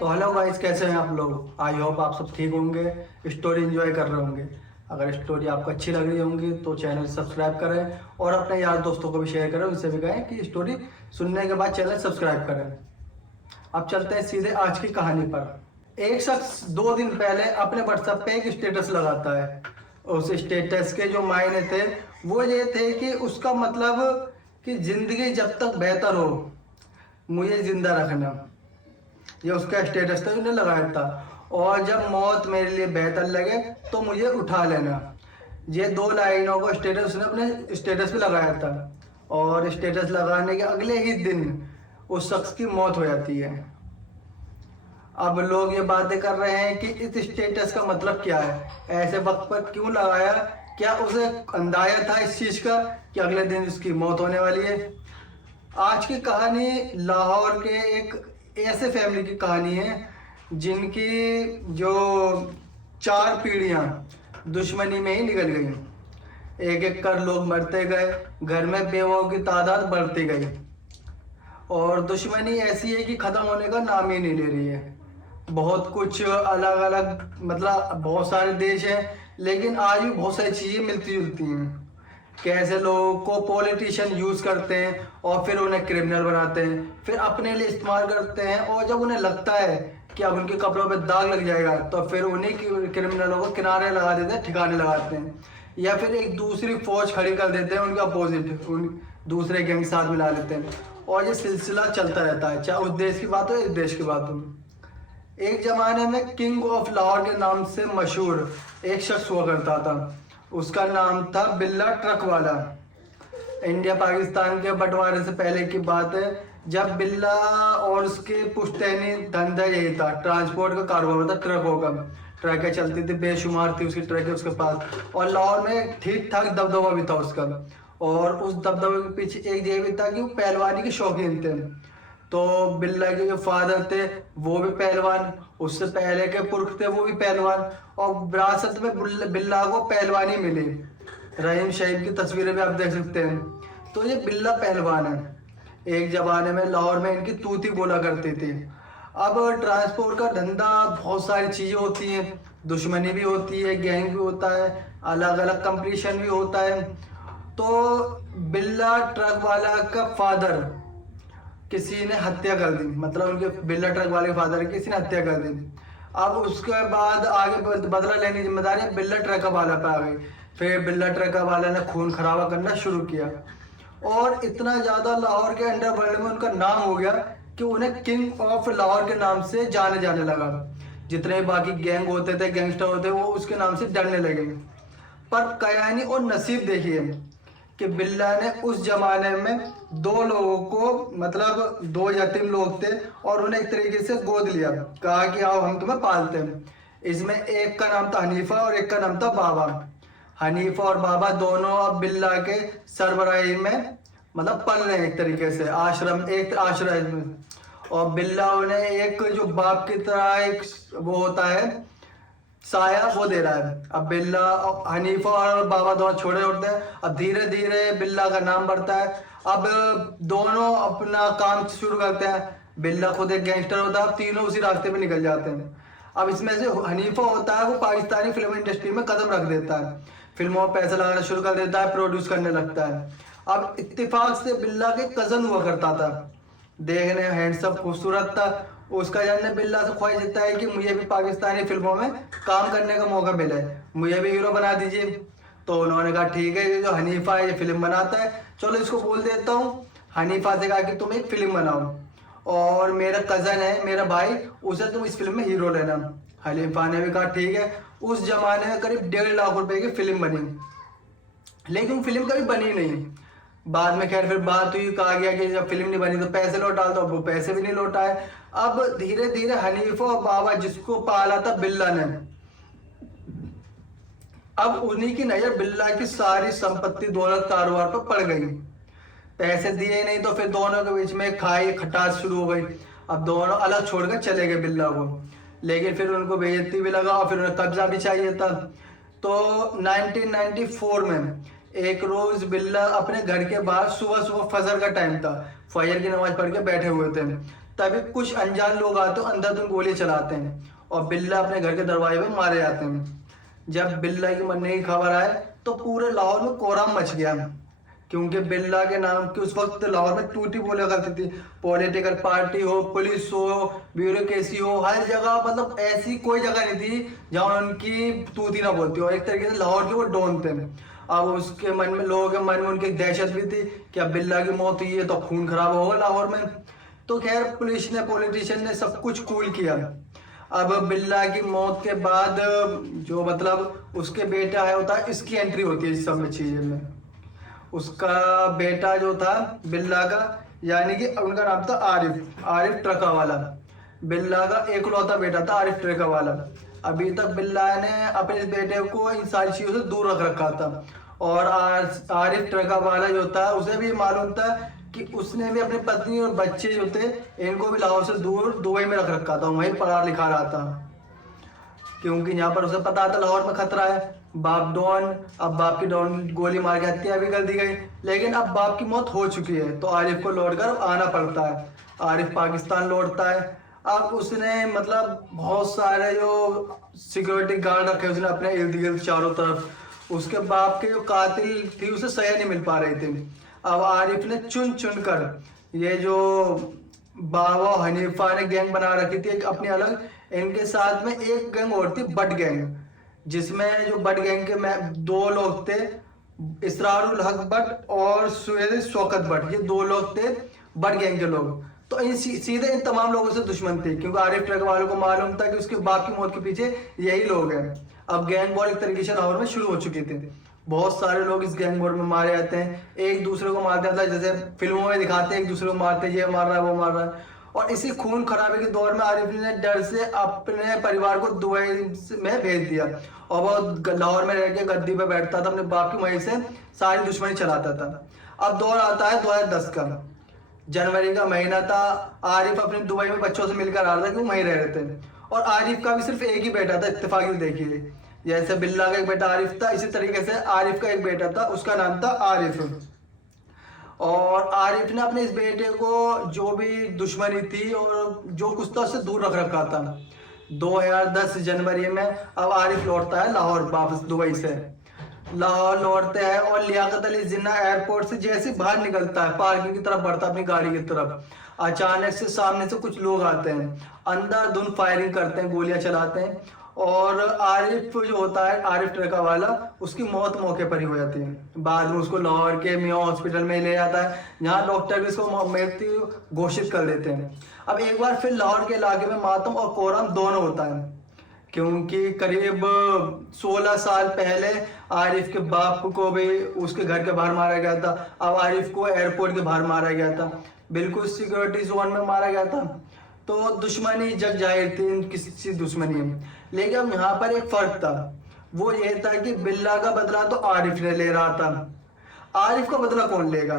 तो hello guys, कैसे हैं आप लोग। आई होप आप सब ठीक होंगे, स्टोरी एंजॉय कर रहे होंगे। अगर स्टोरी आपको अच्छी लग रही होंगी तो चैनल सब्सक्राइब करें और अपने यार दोस्तों को भी शेयर करें, उनसे भी कहें कि स्टोरी सुनने के बाद चैनल सब्सक्राइब करें। अब चलते हैं सीधे आज की कहानी पर। एक शख्स 2 दिन पहले अपने व्हाट्सएप पे एक स्टेटस लगाता है। उस स्टेटस के जो मायने थे वो ये थे कि उसका मतलब कि जिंदगी जब तक बेहतर हो मुझे जिंदा रखना, ये उसका स्टेटस था, उसने लगाया था। और जब मौत मेरे लिए बेहतर लगे तो मुझे उठा लेना, ये 2 लाइनों को स्टेटस उसने अपने स्टेटस पे लगाया था। और स्टेटस लगाने के अगले ही दिन उस शख्स की मौत हो जाती है। अब लोग ये बातें कर रहे हैं कि इस स्टेटस का मतलब क्या है, ऐसे वक्त पर क्यों लगाया, क्या उसे अंदाजा था इस चीज का कि अगले दिन उसकी मौत होने वाली है। आज की कहानी लाहौर के एक ऐसे फैमिली की कहानी है जिनकी जो 4 पीढ़ियां दुश्मनी में ही निकल गई। एक एक कर लोग मरते गए, घर में बेवाओं की तादाद बढ़ती गई और दुश्मनी ऐसी है कि खत्म होने का नाम ही नहीं ले रही है। बहुत कुछ अलग अलग, मतलब बहुत सारे देश हैं लेकिन आज भी बहुत सारी चीजें मिलती जुलती हैं। कैसे लोगों को पॉलिटिशियन यूज करते हैं और फिर उन्हें क्रिमिनल बनाते हैं, फिर अपने लिए इस्तेमाल करते हैं, और जब उन्हें लगता है कि अब उनके कपड़ों पे दाग लग जाएगा तो फिर उन्हीं क्रिमिनलों को किनारे लगा देते हैं, ठिकाने लगाते हैं, या फिर एक दूसरी फौज खड़ी कर देते हैं उनके अपोजिट, उन दूसरे गैंग के साथ मिला लेते हैं। और ये सिलसिला चलता रहता है, चाहे उस देश की बात हो इस देश की बात हो। एक जमाने में किंग ऑफ लाहौर के नाम से मशहूर एक शख्स हुआ करता था। उसका नाम था बिल्ला ट्रक वाला। इंडिया पाकिस्तान के बंटवारे से पहले की बात है, जब बिल्ला और उसके पुश्तैनी धंधा यही था, ट्रांसपोर्ट का कारोबार था, ट्रकों का। ट्रकें चलती थी, बेशुमार थी उसकी ट्रकें उसके पास, और लाहौर में ठीक ठाक दबदबा भी था उसका। और उस दबदबे के पीछे एक ये भी था कि वो पहलवानी के शौकीन थे। तो बिल्ला के जो फादर थे वो भी पहलवान, उससे पहले के पुरख थे वो भी पहलवान, और विरासत में बिल्ला को पहलवानी मिली। रहीम शहीद की तस्वीरें भी आप देख सकते हैं। तो ये बिल्ला पहलवान है। एक जमाने में लाहौर में इनकी तूती बोला करती थी। अब ट्रांसपोर्ट का धंधा, बहुत सारी चीजें होती हैं, दुश्मनी भी होती है, गैंग भी होता है, अलग अलग कंपटीशन भी होता है। तो बिल्ला ट्रक वाला का फादर किसी ने हत्या कर दी, मतलब उनके बिल्ला ट्रक वाले फादर की किसी ने हत्या कर दी। अब उसके बाद आगे बदला लेने की जिम्मेदारी बिल्ला ट्रक वाला पे आ गई। फिर बिल्ला ट्रक वाला ने खून खराबा करना शुरू किया और इतना ज्यादा लाहौर के अंडरवर्ल्ड में उनका नाम हो गया कि उन्हें किंग ऑफ लाहौर के नाम से जाने जाने लगा। जितने बाकी गैंग होते थे, गैंगस्टर होते, वो उसके नाम से डरने लगे। पर कयानी और नसीब देखिए कि बिल्ला ने उस जमाने में 2 लोगों को, मतलब 2 यतीम लोग थे, और उन्हें एक तरीके से गोद लिया, कहा कि आओ हम तुम्हें पालते हैं। इसमें एक का नाम था हनीफा और एक का नाम था बाबा। हनीफा और बाबा दोनों अब बिल्ला के सरबराही में मतलब पल रहे हैं, एक तरीके से आश्रम, एक आश्रम में। और बिल्ला उन्हें एक जो बाप की तरह एक वो होता है साया, वो दे रहा है। अब बिल्ला, हनीफा और बाबा दोनों छोटे होते हैं। अब धीरे धीरे बिल्ला का नाम बढ़ता है। अब दोनों अपना काम शुरू करते हैं। बिल्ला खुद एक गैंगस्टर होता है, अब तीनों उसी रास्ते पे निकल जाते हैं। अब इसमें से हनीफा होता है, वो पाकिस्तानी फिल्म इंडस्ट्री में कदम रख देता है, फिल्मों में पैसा लगाना शुरू कर देता है, प्रोड्यूस करने लगता है। अब इत्तेफाक से बिल्ला के कजन हुआ करता था, देखने हैंडसम खूबसूरत था। उसका जानने बिल्ला से ख्वाहिश देता है कि मुझे भी पाकिस्तानी फिल्मों में काम करने का मौका मिले, मुझे भी हीरो बना दीजिए। तो उन्होंने कहा ठीक है, ये जो हनीफा है ये फिल्म बनाता है, चलो इसको बोल देता हूँ। हनीफा से कहा कि तुम एक फिल्म बनाओ और मेरा कजन है, मेरा भाई, उसे तुम इस फिल्म में हीरो लेना। हनीफा ने भी कहा ठीक है। उस जमाने में करीब 1.5 लाख रुपए की फिल्म बनी, लेकिन फिल्म कभी बनी नहीं। बाद में खैर फिर बात हुई, कहा गया कि जब फिल्म नहीं बनी तो पैसे लौटा दो, अब वो पैसे भी नहीं लौटाए। अब धीरे धीरे हनीफा और बाबा, जिसको पाला था बिल्ला ने, अब उन्हीं की नजर बिल्ला की सारी संपत्ति दौलत कारोबार पर पड़ गई। पैसे दिए नहीं तो फिर दोनों के बीच में खाई खटास शुरू हो गई। अब दोनों अलग छोड़कर चले गए बिल्ला को, लेकिन फिर उनको बेइज्जती भी लगा और फिर उन्हें कब्जा भी चाहिए था। तो 1994 में एक रोज बिल्ला अपने घर के बाहर, सुबह सुबह फजर का टाइम था, फजर की नमाज पढ़ के बैठे हुए थे, तभी कुछ अनजान लोग आते हैं, अंधाधुंध गोली चलाते हैं और बिल्ला अपने घर के दरवाजे पे मारे जाते हैं। जब बिल्ला की मरने की खबर आए तो पूरे लाहौर में कोहराम मच गया, क्योंकि बिल्ला के नाम की उस वक्त लाहौर में टूटी बोला करती थी। पॉलिटिकल पार्टी हो, पुलिस हो, ब्यूरोक्रेसी हो, हर जगह मतलब ऐसी कोई जगह नहीं थी जहाँ उनकी तूती ना बोलती हो। एक तरीके से लाहौर के वो डॉन थे। अब उसके मन में, लोगों के मन में उनकी दहशत भी थी कि अब बिल्ला की मौत हुई है तो खून खराब होगा लाहौर में। तो खैर पुलिस ने, पॉलिटिशियन ने सब कुछ कूल किया। अब बिल्ला की मौत के बाद जो मतलब उसके बेटा है होता है, इसकी एंट्री होती है इस सब में चीज़ में। उसका बेटा जो था बिल्ला का, यानी कि उनका नाम था आरिफ, आरिफ ट्रका वाला। बिल्ला का एकलौता बेटा था आरिफ ट्रका वाला। अभी तक बिल्ला ने अपने बेटे को इन सारी चीज़ों से दूर रख रखा था। और आरिफ ट्रका वाला जो था उसे भी मालूम था कि उसने भी अपनी पत्नी और बच्चे जो थे इनको भी लाहौर से दूर दुबई में रख रखा था, वहीं पढ़ा लिखा रहा था। क्योंकि यहाँ पर उसे पता था लाहौर में खतरा है। बाप डॉन, अब बाप की डॉन गोली मार के हत्या भी कर दी गई, लेकिन अब बाप की मौत हो चुकी है तो आरिफ को लौटकर आना पड़ता है। आरिफ पाकिस्तान लौटता है। अब उसने मतलब बहुत सारे जो सिक्योरिटी गार्ड रखे उसने अपने इर्द गिर्द चारों तरफ। उसके बाप के जो कातिल थी उसे सजा नहीं मिल पा रही थी। अब आरिफ ने चुन चुन कर ये जो बाबा हनीफा ने गैंग बना रखी थी एक अपनी अलग, इनके साथ में एक गैंग और थी, बट गैंग, जिसमें जो बट गैंग के में दो लोग थे, इसरारुल हक बट और सुहेल शौकत बट, ये दो लोग थे बट गैंग के लोग। तो इन सीधे इन तमाम लोगों से दुश्मन थे, क्योंकि आरिफ ट्रक वालों को मालूम था कि उसके बाप की मौत के पीछे यही लोग हैं। अब गैंग वॉर एक तरीके से लाहौर में शुरू हो चुकी थी। बहुत सारे लोग इस गैंग वॉर में मारे जाते हैं, एक दूसरे को मारते हैं, जैसे फिल्मों में दिखाते हैं एक दूसरे को मारते हैं, ये मार रहा है वो मार रहा है। और इसी खून खराबे के दौर में आरिफ ने डर से अपने परिवार को दुबई में भेज दिया और वो लाहौर में रह के गद्दी पे बैठता था, अपने बाप की वजह से सारी दुश्मनी चलाता था। अब दौर आता है 2010 का, जनवरी का महीना था। आरिफ अपने दुबई में बच्चों से मिलकर आ रहा था, क्यों वहीं रह रहे थे। और आरिफ का भी सिर्फ एक ही बेटा था, इत्तेफाकी देखिए, जैसे बिल्ला का एक बेटा आरिफ था, इसी तरीके से आरिफ का एक बेटा था, उसका नाम था आरिफ। और आरिफ ने अपने इस बेटे को जो भी दुश्मनी थी और जो कुछ था उससे दूर रख रखा था। 2010 जनवरी में अब आरिफ लौटता है लाहौर वापस दुबई से। लाहौर लौटते हैं और लियाकत अली जिन्ना एयरपोर्ट से जैसे बाहर निकलता है, पार्किंग की तरफ बढ़ता है अपनी गाड़ी की तरफ, अचानक से सामने से कुछ लोग आते हैं, अंधाधुंध फायरिंग करते हैं, गोलियां चलाते हैं। और आरिफ जो होता है, आरिफ ट्रका वाला, उसकी मौत मौके पर ही हो जाती है। बाद में उसको लाहौर के मियाँ हॉस्पिटल में ले जाता है, जहाँ डॉक्टर भी इसको मृत्यु घोषित कर देते हैं। अब एक बार फिर लाहौर के इलाके में मातम और कोहराम दोनों होता है, क्योंकि करीब 16 साल पहले आरिफ के बाप को भी उसके घर के बाहर मारा गया था। अब आरिफ को एयरपोर्ट के बाहर मारा गया था, बिल्कुल सिक्योरिटी जोन में मारा गया था। तो दुश्मनी जग जाहिर थी, किसी दुश्मनी में। लेकिन अब यहाँ पर एक फर्क था, वो ये था कि बिल्ला का बदला तो आरिफ ने ले रहा था, आरिफ का बदला कौन लेगा।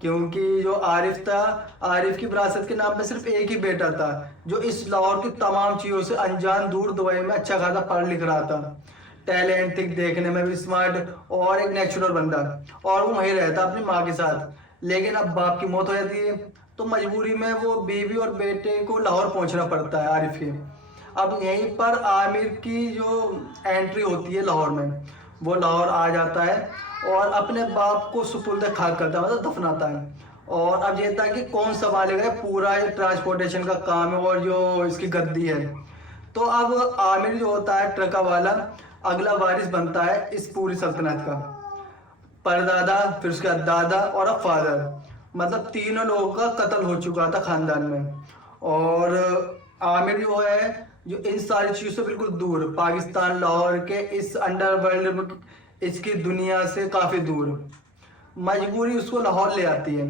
क्योंकि जो आरिफ था, आरिफ की विरासत के नाम पे सिर्फ एक ही बेटा था, जो इस लाहौर की तमाम चीज़ों से अनजान, दूर दुबई में अच्छा खासा पढ़ लिख रहा था, टैलेंट थी, देखने में भी स्मार्ट और एक नेचुरल बंदा, और वो वहीं रहता अपनी माँ के साथ। लेकिन अब बाप की मौत हो जाती है तो मजबूरी में वो बीवी और बेटे को लाहौर पहुंचना पड़ता है आरिफ के। अब यहीं पर आमिर की जो एंट्री होती है लाहौर में, वो लाहौर आ जाता है और अपने बाप को सुपुर्द खाक करता है, मतलब दफनाता है। और अब ये था कि कौन संभालेगा पूरा ये ट्रांसपोर्टेशन का काम है और जो इसकी गद्दी है। तो अब आमिर जो होता है ट्रका वाला, अगला वारिस बनता है इस पूरी सल्तनत का, परदादा, फिर उसके बाद दादा और अब फादर, मतलब तीनों लोगों का कत्ल हो चुका था खानदान में। और आमिर जो है, जो इन सारी चीज़ों से बिल्कुल दूर, पाकिस्तान, लाहौर के इस अंडरवर्ल्ड, इसकी दुनिया से काफ़ी दूर, मजबूरी उसको लाहौर ले आती है।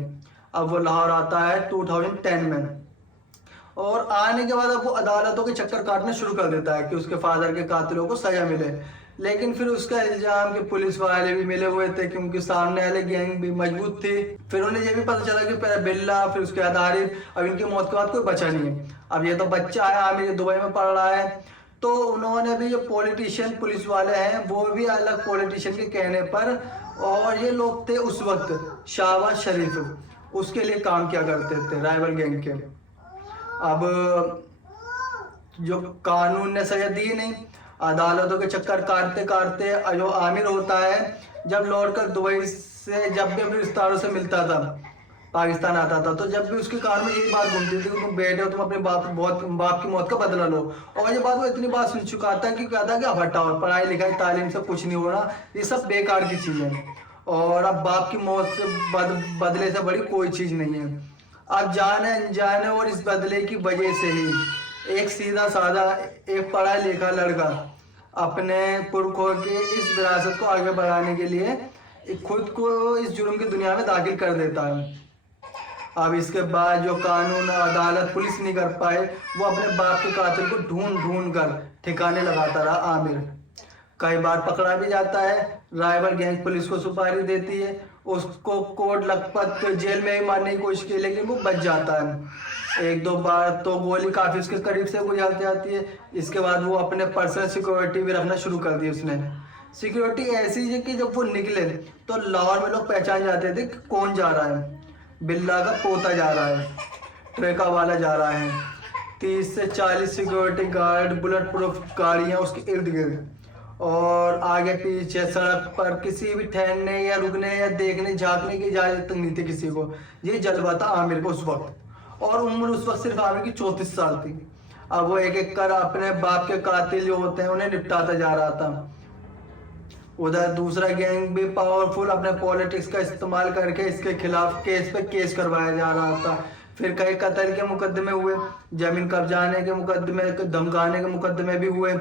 अब वो लाहौर आता है 2010 में, और आने के बाद अब वो अदालतों के चक्कर काटना शुरू कर देता है कि उसके फादर के कातिलों को सजा मिले। लेकिन फिर उसका इल्जाम कि पुलिस वाले भी मिले हुए थे, क्योंकि सामने वाले गैंग भी मजबूत थी। फिर उन्हें ये भी पता चला कि पहले बिल्ला, फिर उसके बाद आरिफ, अब इनकी मौत के बाद कोई बचा नहीं है। अब ये तो बच्चा है, आमिर दुबई में पढ़ रहा है, तो उन्होंने भी जो पॉलिटिशियन पुलिस वाले हैं वो भी अलग पॉलिटिशियन के कहने पर, और ये लोग थे उस वक्त शहबाज शरीफ, उसके लिए काम किया करते थे राइवल गैंग के। अब जो कानून ने सजा दी नहीं, अदालतों के चक्कर काटते काटते जो आमिर होता है, जब लौट कर दुबई से जब भी अपने रिश्तेदारों से मिलता था, पाकिस्तान आता था, तो जब भी उसके कान में यही बात घूमती थी कि तुम बेटे हो, तुम अपने बाप की मौत का बदला लो। और ये बात वो इतनी बात सुन चुका था कि कहता कि अब हटाओ, पढ़ाई लिखाई तालीम से कुछ नहीं होना, ये सब बेकार की चीज़ है, और अब बाप की मौत से बदले से बड़ी कोई चीज़ नहीं है। अब जाने अनजाने और इस बदले की वजह से ही एक सीधा साधा, एक पढ़ा लिखा लड़का अपने पुरखों के इस विरासत को आगे बढ़ाने के लिए खुद को इस जुर्म की दुनिया में दाखिल कर देता है। अब इसके बाद जो कानून, अदालत, पुलिस नहीं कर पाए, वो अपने बाप के कातिल को ढूंढ ढूंढ कर ठिकाने लगाता रहा आमिर। कई बार पकड़ा भी जाता है, राइवल गैंग पुलिस को सुपारी देती है, उसको कोर्ट लखपत जेल में ही मारने की कोशिश की, लेकिन वो बच जाता है। एक दो बार तो गोली काफी उसके करीब से गुजर जाती है। इसके बाद वो अपने पर्सनल सिक्योरिटी भी रखना शुरू कर दी उसने। सिक्योरिटी ऐसी है कि जब वो निकले तो लाहौर में लोग पहचान जाते थे कि कौन जा रहा है। बिल्ला का पोता जा रहा है, ट्रैका वाला जा रहा है, 30 से 40 सिक्योरिटी गार्ड, बुलेट प्रूफ गाड़ियाँ उसके इर्द गिर्द, और आगे पीछे सड़क पर किसी भी ठहरने या रुकने या देखने झांकने की इजाजत तक नहीं थी किसी को। ये जज्बा था आमिर को उस वक्त, और उम्र उस वक्त सिर्फ आमिर की 34 साल थी। अब वो एक एक कर अपने बाप के कातिल जो होते हैं उन्हें निपटाता जा रहा था। उधर दूसरा गैंग भी पावरफुल अपने पॉलिटिक्स का इस्तेमाल करके इसके खिलाफ केस पे केस करवाया जा रहा था। फिर कई कत्ल के मुकदमे हुए, जमीन कब्जाने के मुकदमे, धमकाने के मुकदमे भी हुए।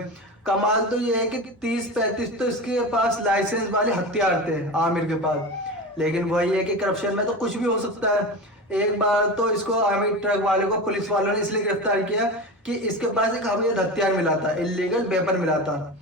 कमाल तो ये है कि 30-35 तो इसके पास लाइसेंस वाले हथियार थे आमिर के पास। लेकिन वही है कि करप्शन में तो कुछ भी हो सकता है। एक बार तो इसको आमिर ट्रक वाले को पुलिस वालों ने इसलिए गिरफ्तार किया कि इसके पास एक अवैध हथियार मिला था, इलीगल वेपन मिला था।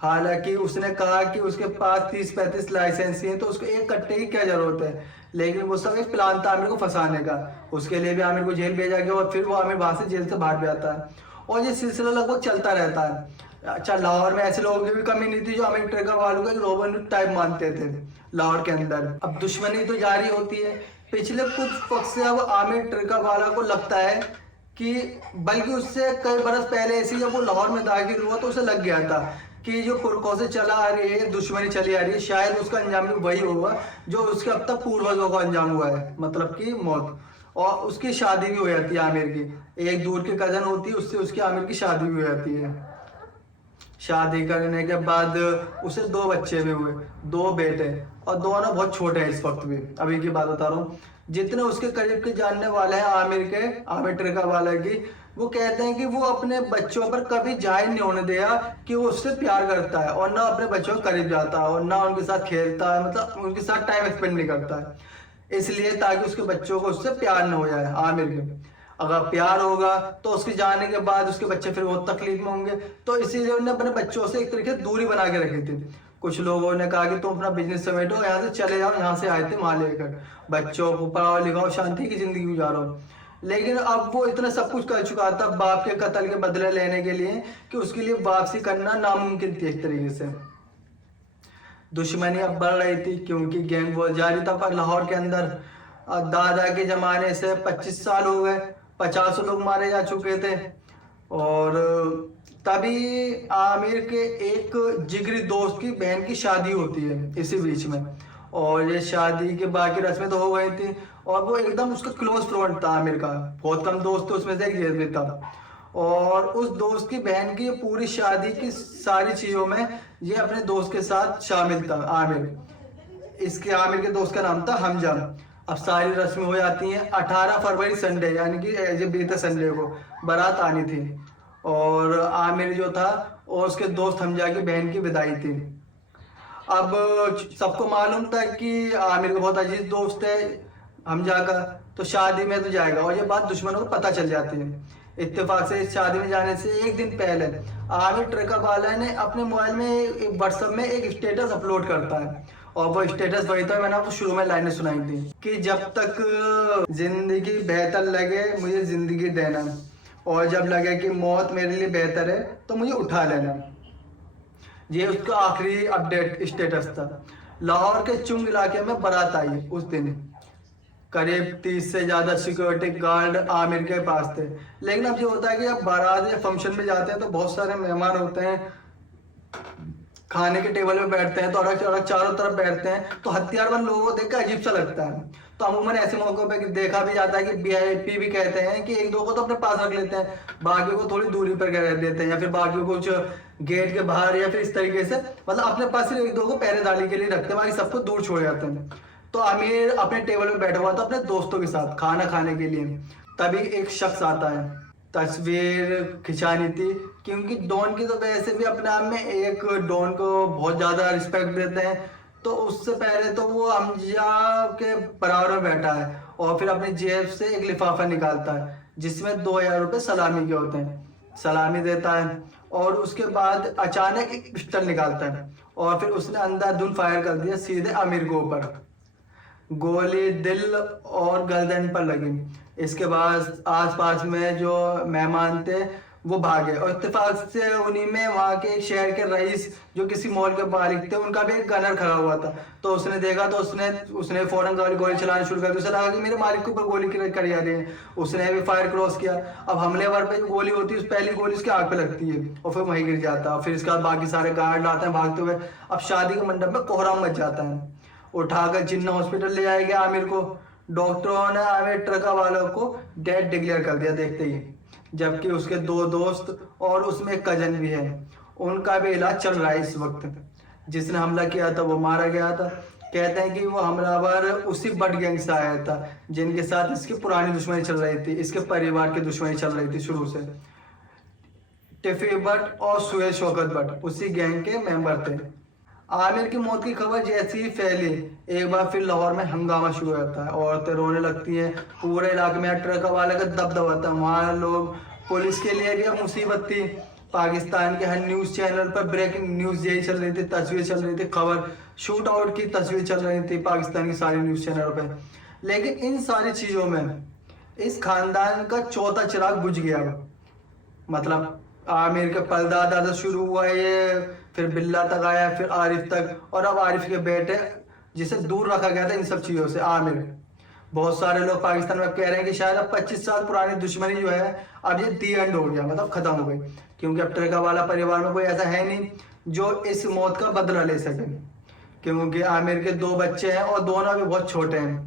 हालांकि उसने कहा कि उसके पास 30-35 लाइसेंस हैं, तो उसको एक कट्टे की क्या जरूरत है, लेकिन वो सब एक प्लान था आमिर को फंसाने का। उसके लिए भी आमिर को जेल भेजा गया, और फिर वो आमिर वहां से जेल से बाहर भी आता है, और ये सिलसिला लगभग चलता रहता है। अच्छा, लाहौर में ऐसे लोगों की भी कमी नहीं थी जो आमिर ट्रैकर वालों को एक रोबन टाइप मानते थे लाहौर के अंदर। अब दुश्मनी तो जारी होती है। पिछले कुछ वक्त से अब आमिर ट्रैकर वाला को लगता है कि, बल्कि उससे कई बरस पहले ऐसे जब वो लाहौर में दाखिल हुआ तो उसे लग गया था कि जो पुरखों से चला आ रही है दुश्मनी चली आ रही है, शायद उसका अंजाम भी वही होगा जो उसके अब तक पूर्वजों का अंजाम हुआ है, मतलब कि मौत। और उसकी शादी भी हो जाती है आमिर की, एक दूर की कजन होती है, उससे उसकी आमिर की शादी भी हो जाती है। शादी करने के बाद उसे 2 बच्चे भी हुए, 2 बेटे, और दोनों बहुत छोटे हैं इस वक्त भी। अभी की बात बता रहा हूँ। जितने उसके करीब के जानने वाले हैं आमिर ट्रैकर वाला की, वो कहते हैं कि वो अपने बच्चों पर कभी जाहिर नहीं होने दिया कि वो उससे प्यार करता है, और ना अपने बच्चों के करीब जाता है, और ना उनके साथ खेलता है, मतलब उनके साथ टाइम स्पेंड नहीं करता है, इसलिए ताकि उसके बच्चों को उससे प्यार न हो जाए आमिर के। अगर प्यार होगा तो उसके जाने के बाद उसके बच्चे फिर बहुत तकलीफ में होंगे, तो इसीलिए उन्होंने अपने बच्चों से एक तरीके से दूरी बना के रखी थी। कुछ लोगों ने कहा कि तुम अपना बिजनेस समेटो, यहाँ से चले जाओ, यहाँ से आए थे वहां लेकर, बच्चों को पढ़ाओ लिखाओ, शांति की जिंदगी गुजारो। लेकिन अब वो इतना सब कुछ कर चुका था बाप के कत्ल के बदले लेने के लिए कि उसके लिए वापसी करना नामुमकिन थी एक तरीके से। दुश्मनी अब बढ़ रही थी क्योंकि गैंग वॉर जारी था पर लाहौर के अंदर। दादा के जमाने से 25 साल हो गए, 50 लोग मारे जा चुके थे, और तभी आमिर के एक जिगरी दोस्त की बहन की शादी होती है इसी बीच में, और ये शादी के बाकी रस्में तो हो गई थी, और वो एकदम उसका क्लोज फ्रेंड था आमिर का, बहुत कम दोस्त थे उसमें से एक ये भी था। और उस दोस्त की बहन की पूरी शादी की सारी चीजों में ये अपने दोस्त के साथ शामिल था आमिर। इसके आमिर के दोस्त का नाम था हमजा। अब सारी रस्में हो जाती हैं। 18 फरवरी संडे, यानी कि बीते संडे को बारात आनी थी, और आमिर जो था और उसके दोस्त हमजा की बहन की विदाई थी। अब सबको मालूम था कि आमिर का बहुत अजीज दोस्त है हमजा का, तो शादी में तो जाएगा, और ये बात दुश्मनों को पता चल जाती है। इत्तेफाक से इस शादी में जाने से एक दिन पहले आमिर ट्रैकर वाला ने अपने मोबाइल में व्हाट्सएप में एक स्टेटस अपलोड करता है, और वो स्टेटस वही था मैंने आपको शुरू में लाइनें सुनाई थी कि जब तक जिंदगी बेहतर लगे मुझे जिंदगी देना, और जब लगे कि मौत मेरे लिए बेहतर है तो मुझे उठा लेना। ये उसका आखिरी अपडेट स्टेटस था। लाहौर के चुंग इलाके में बारात आई उस दिन, करीब 30 से ज़्यादा सिक्योरिटी गार्ड आमिर के पास थे। लेकिन अब ये होता है कि अब बारात या फंक्शन में जाते हैं तो बहुत सारे मेहमान होते हैं, खाने के टेबल पे बैठते हैं तो अलग अलग चारों तरफ बैठते हैं, तो हथियारबंद लोगों को देखकर अजीब सा लगता है। तो अमूमन ऐसे मौकों पे देखा भी जाता है कि वीआईपी भी कहते हैं कि एक दो को तो अपने पास रख लेते हैं, बाकी को थोड़ी दूरी पर रख देते हैं, या फिर बाकी को कुछ गेट के बाहर या फिर इस तरीके से, मतलब अपने पास सिर्फ एक दो को पहरेदारी के लिए रखते हैं, बाकी सबको दूर छोड़ जाते हैं। तो आमिर अपने टेबल पे बैठा हुआ था अपने दोस्तों के साथ खाना खाने के लिए। तभी एक शख्स आता है, तस्वीर खिंचानी थी, क्योंकि डॉन की तो वैसे भी अपने आप में एक डॉन को बहुत ज़्यादा रिस्पेक्ट देते हैं। तो उससे पहले तो वो हमजा के बराबर में बैठा है और फिर अपनी जेब से एक लिफाफा निकालता है जिसमें 2000 रुपये सलामी के होते हैं, सलामी देता है। और उसके बाद अचानक एक पिस्टल निकालता है और फिर उसने अंधाधुंध फायर कर दिया सीधे आमिर के ऊपर। गोली दिल और गर्दन पर लगी। इसके बाद आसपास में जो मेहमान थे वो भागे और इत्तेफाक से उन्हीं में वहाँ के एक शहर के रईस जो किसी मॉल के मालिक थे उनका भी एक गनर खड़ा हुआ था। तो उसने देखा तो उसने फौरन गोली चलाना शुरू कर दी। उसे लगा कि मेरे मालिक के ऊपर गोली करी जा रही है, उसने भी फायर क्रॉस किया। अब हमलेवर पे जो गोली होती है उस पहली गोली उसके आग पे लगती है और फिर वहीं गिर जाता है। फिर इसके बाद बाकी सारे गार्ड आते हैं भागते हुए। अब शादी के मंडप में कोहराम मच जाता है। उठाकर जिन्ना हॉस्पिटल ले जाएंगे आमिर को। डॉक्टरों ने आमिर ट्रका वालों को डेड डिक्लेयर कर दिया देखते ही, जबकि उसके 2 दोस्त और उसमें एक कजन भी है, उनका भी इलाज चल रहा है इस वक्त। जिसने हमला किया था वो मारा गया था। कहते हैं कि वो हमलावर उसी बट गैंग से आया था जिनके साथ इसकी पुरानी दुश्मनी चल रही थी, इसके परिवार की दुश्मनी चल रही थी शुरू से। टिफी बट और सुहेल शौकत बट उसी गैंग के मेंबर थे। आमिर की मौत की खबर जैसी ही फैली, एक बार फिर लाहौर में हंगामा शुरू हो जाता है। औरतें रोने लगती हैं, पूरे इलाके में ट्रक वाले का दबदबा था। वहाँ लोग, पुलिस के लिए भी अब मुसीबत थी। पाकिस्तान के हर न्यूज़ चैनल पर ब्रेकिंग न्यूज़ यही चल रही थी, तस्वीर चल रही थी, खबर शूट आउट की तस्वीर चल रही थी पाकिस्तान की सारी न्यूज़ चैनलों पर। लेकिन इन सारी चीज़ों में इस खानदान का चौथा चिराग बुझ गया। मतलब आमिर के परदादा से शुरू हुआ ये, फिर बिल्ला तक आया, फिर आरिफ तक, और अब आरिफ के बेटे जिसे दूर रखा गया था इन सब चीज़ों से, आमिर। बहुत सारे लोग पाकिस्तान में कह रहे हैं कि शायद अब 25 साल पुरानी दुश्मनी जो है अब ये दी एंड हो गया, मतलब खत्म हो गई। क्योंकि अब ट्रेका वाला परिवार में कोई ऐसा है नहीं जो इस मौत का बदला ले सके, क्योंकि आमिर के 2 बच्चे हैं और दोनों भी बहुत छोटे हैं।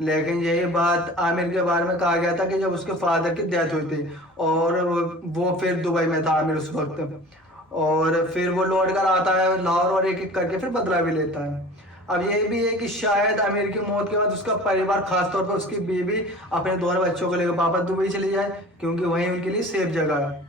लेकिन यही बात आमिर के बारे में कहा गया था कि जब उसके फादर की डेथ हुई थी और वो फिर दुबई में था आमिर उस वक्त, और फिर वो लौट कर आता है लाहौर और एक एक करके फिर बदला भी लेता है। अब ये भी है कि शायद आमिर की मौत के बाद उसका परिवार, खासतौर पर उसकी बीवी, अपने दोनों बच्चों को लेकर वापस दुबई चली जाए, क्योंकि वहीं उनके लिए सेफ जगह है।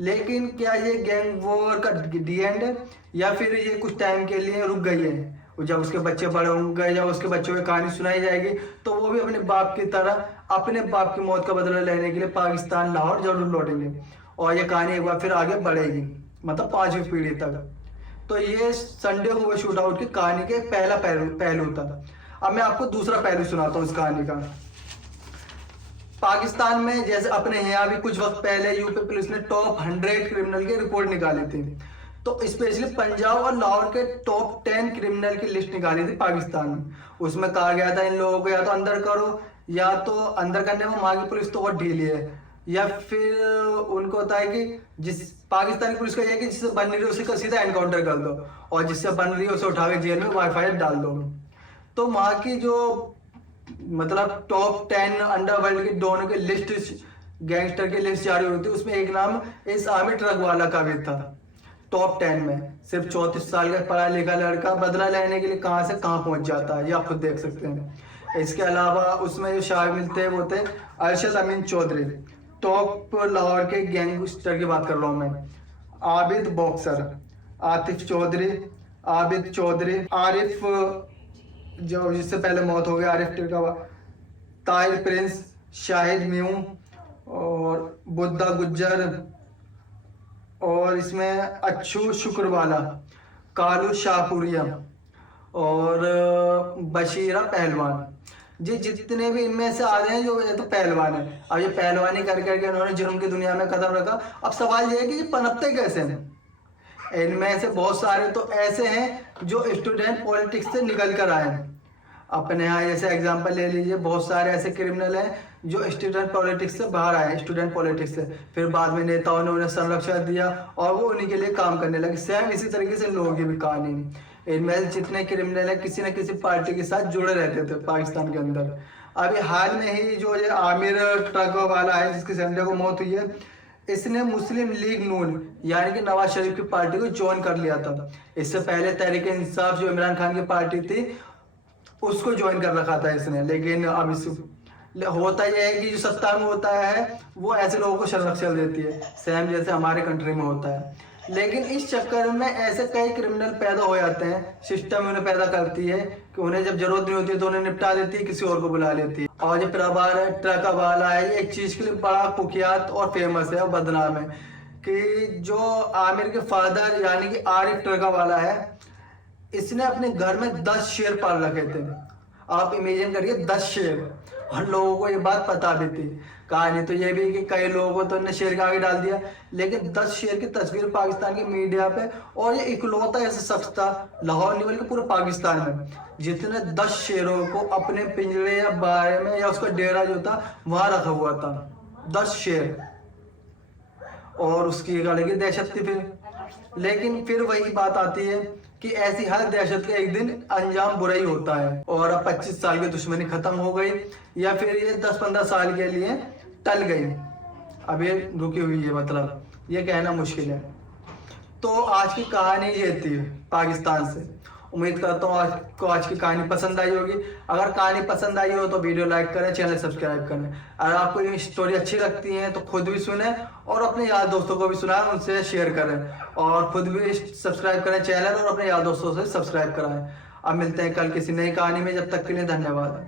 लेकिन क्या ये गैंग वॉर का डी एंड है या फिर ये कुछ टाइम के लिए रुक गई है? जब उसके बच्चे बड़े होंगे, जब उसके बच्चों की कहानी सुनाई जाएगी तो वो भी अपने बाप की तरह अपने बाप की मौत का बदला लेने के लिए पाकिस्तान लाहौर जरूर लौटेंगे और ये कहानी एक बार फिर आगे बढ़ेगी, मतलब 5वीं पीढ़ी तक। तो ये संडे हुए शूट आउट की कहानी के पहला पहलू था। अब मैं आपको दूसरा पहलू सुनाता हूँ इस कहानी का। पाकिस्तान में जैसे अपने यहाँ भी कुछ वक्त पहले यूपी पुलिस ने टॉप 100 क्रिमिनल की रिपोर्ट निकाली थी, तो स्पेशली पंजाब और लाहौर के टॉप 10 क्रिमिनल की लिस्ट निकाली थी पाकिस्तान में। उसमें कहा गया था इन लोगों को या तो अंदर करो, या तो अंदर करने में वहाँ की पुलिस तो बहुत ढीली है, या फिर उनको होता है कि जिस पाकिस्तानी पुलिस का ये है कि जिससे बन नहीं रही उसे सीधा एनकाउंटर कर दो और जिससे बन रही है उसे उठा के जेल में वाईफाई डाल दो। तो वहाँ की जो मतलब टॉप 10 अंडरवर्ल्ड के दोनों की लिस्ट, गैंगस्टर की लिस्ट जारी हुई थी, उसमें एक नाम इस आमिर ट्रक वाला का भी था टॉप 10 में। सिर्फ 34 साल का पढ़ा लिखा लड़का बदला लेने के लिए कहाँ से कहाँ पहुंच जाता है, ये आप खुद देख सकते हैं। इसके अलावा उसमें जो शामिल थे वो थे अरशद अमीन चौधरी, टॉप लाहौर के गैंगस्टर की बात कर रहा हूँ मैं, आबिद बॉक्सर, आतिफ चौधरी, आबिद चौधरी, आरिफ जो जिससे पहले मौत हो गई आरिफ टिरकावा, ताहिर प्रिंस, शाहिद म्यू और बुद्धा गुज्जर, और इसमें अच्छू शुक्रवाला, कालू शाहपुरिया और बशीरा पहलवान। जी जितने भी इनमें से आ रहे हैं जो ये तो पहलवान है। अब ये पहलवानी कर करके उन्होंने जुर्म की दुनिया में कदम रखा। अब सवाल ये है कि ये पनपते कैसे हैं? इनमें से बहुत सारे तो ऐसे हैं जो स्टूडेंट पॉलिटिक्स से निकल कर आए हैं। अपने यहाँ जैसे एग्जांपल ले लीजिए, बहुत सारे ऐसे क्रिमिनल हैं जो स्टूडेंट पॉलिटिक्स से बाहर आए, स्टूडेंट पॉलिटिक्स से, फिर बाद में नेताओं ने उन्हें संरक्षण दिया और वो उन्हीं के लिए काम करने लगे। सेम इसी तरीके से लोगों की भी कहानी, इनमें जितने क्रिमिनल हैं किसी न किसी पार्टी के साथ जुड़े रहते थे पाकिस्तान के अंदर। अभी हाल में ही जो ये आमिर ट्रक वाला है जिसकी संडे को मौत हुई है, इसने मुस्लिम लीग नून यानी कि नवाज शरीफ की पार्टी को ज्वाइन कर लिया था। इससे पहले तहरीक इंसाफ जो इमरान खान की पार्टी थी उसको ज्वाइन कर रखा था इसने। लेकिन अब इस होता यह है कि जो सत्ता में होता है वो ऐसे लोगों को संरक्षण देती है, सेम जैसे हमारे कंट्री में होता है। लेकिन इस चक्कर में ऐसे कई क्रिमिनल पैदा हो जाते हैं, सिस्टम उन्हें पैदा करती है कि उन्हें जब जरूरत नहीं होती है तो उन्हें निपटा देती है, किसी और को बुला लेती है। और जो प्रभार ट्रक वाला है ये एक चीज के लिए बड़ा कुख्यात और फेमस है और बदनाम है कि जो आमिर के फादर यानी कि आरिफ ट्रक वाला है, इसने अपने घर में 10 शेर पाल रखे थे। आप इमेजिन करिए 10 शेर, और लोगों को ये बात पता भी थी। कहानी तो ये भी कि कई लोगों को तो शेर के आगे डाल दिया, लेकिन 10 शेर की तस्वीर पाकिस्तान की मीडिया पे, और ये इकलौता ऐसा शख्स था लाहौर नहीं बल्कि पूरे पाकिस्तान में जितने 10 शेरों को अपने पिंजरे या बारे में या उसका डेरा जो था वहां रखा हुआ था। 10 शेर, और उसकी एक अलग ही दहशत थी फिर। लेकिन फिर वही बात आती है कि ऐसी हर दहशत का एक दिन अंजाम बुरा ही होता है, और अब 25 साल की दुश्मनी खत्म हो गई या फिर ये 10-15 साल के लिए टल गई, अब ये रुकी हुई है, मतलब ये कहना मुश्किल है। तो आज की कहानी ये थी पाकिस्तान से। उम्मीद करता हूँ आपको आज की कहानी पसंद आई होगी। अगर कहानी पसंद आई हो तो वीडियो लाइक करें, चैनल सब्सक्राइब करें। अगर आपको ये स्टोरी अच्छी लगती है तो खुद भी सुने और अपने यार दोस्तों को भी सुनाएं, उनसे शेयर करें, और खुद भी सब्सक्राइब करें चैनल और अपने यार दोस्तों से सब्सक्राइब कराएं। अब मिलते हैं कल किसी नई कहानी में, जब तक के लिए धन्यवाद।